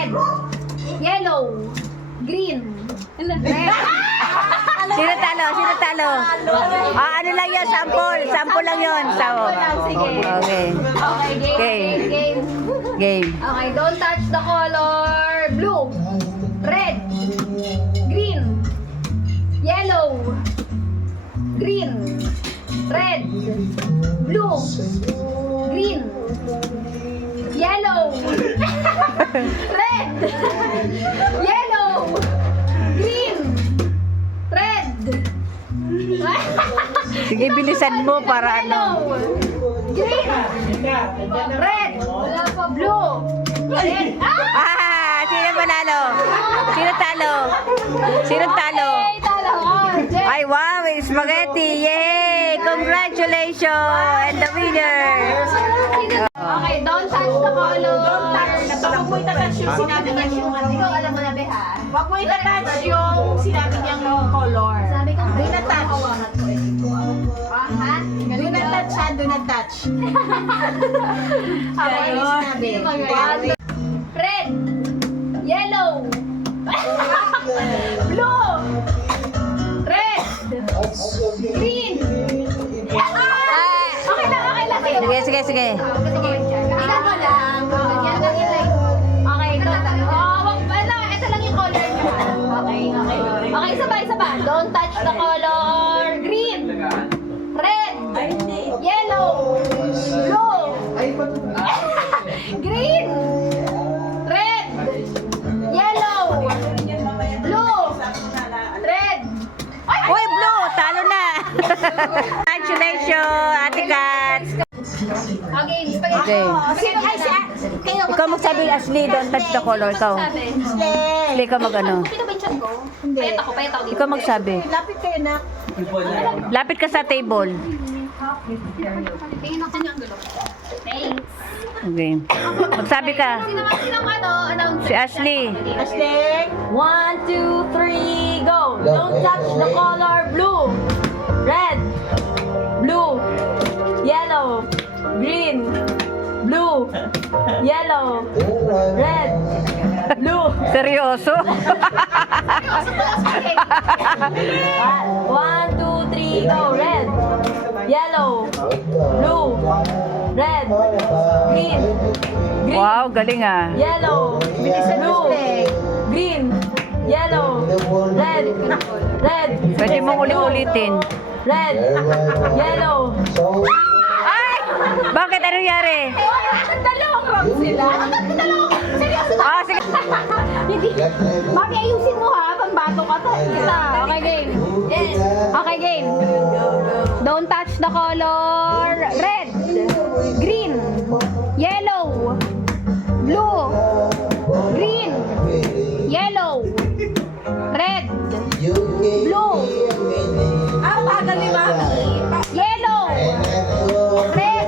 red, yellow, green, red. Sino talo? Sino talo? Ah, ano lang yun? Sample. Sample lang yun. Sample lang, sige. Okay. Okay, game. Game. Okay, don't touch the color blue, red, green, yellow, green, red, blue, green, yellow, red, yellow, green, red. Sige, bilisan mo para ano. Green, red, blue, red. Ah! Sino manalo? Sino talo? Sino talo? Okay, talo ka. Ay, wow! Spaghetti! Yay! Congratulations! And the winner! Okay, don't touch the color. Huwag mo itatouch yung sinabi niya yung ikaw alam mo na beha. Huwag mo itatouch yung sinabi niyang color. Sabi ko, Do not touch. ha? Do not touch ha, do not touch. Okay, sinabi. red, yellow, blue, red, green. Okay lang, okay lang. Sige, sige, sige. Tingnan mo lang. Ganyan lang yun. Okay, go. Ito lang yung color niya. Okay, okay. Okay, isa pa. Don't touch the color. Green, red, yellow, blue, green, red, yellow, blue, red. Uy, Blue! Talo na! Congratulations, Ate Kat! Okay, Okay. Sino kayo? Ikaw magsabi, Ashley, don't touch the color. Ikaw. Ashley, ikaw mag-ano. Sino ba yung chat ko? Payat ako dito. Ikaw magsabi. Lapit kayo na. Lapit ka sa table. Tingin ako niya ang gulo. Thanks. Okay. Magsabi ka. Sino announce? Si Ashley. Ashley. 1, 2, 3, go! Don't touch the color blue, red, blue, yellow, green, blue, yellow, red, blue. Seryoso? 1, 2, 3, go! Red, yellow, blue, red, green, Wow, galing ah. yellow, blue, green, yellow, red, Pwede mong ulit-ulitin. red, yellow. Ay! Bakit? Ano nangyari? Dalawang round sila. Seryoso na. Ah, sige. Hindi. Mami, ayusin mo ha. Pambato ka to. Okay, game. Yes. Okay, game. Don't touch the color red, green, yellow, blue, green, yellow, red, blue, Ang bagal ni Mami. yellow, red.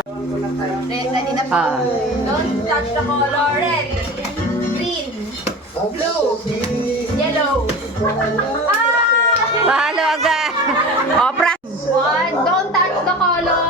Ready na po. Ah. Don't touch the color red, green, blue, yellow. Mahalo agad. Opera. Don't touch the color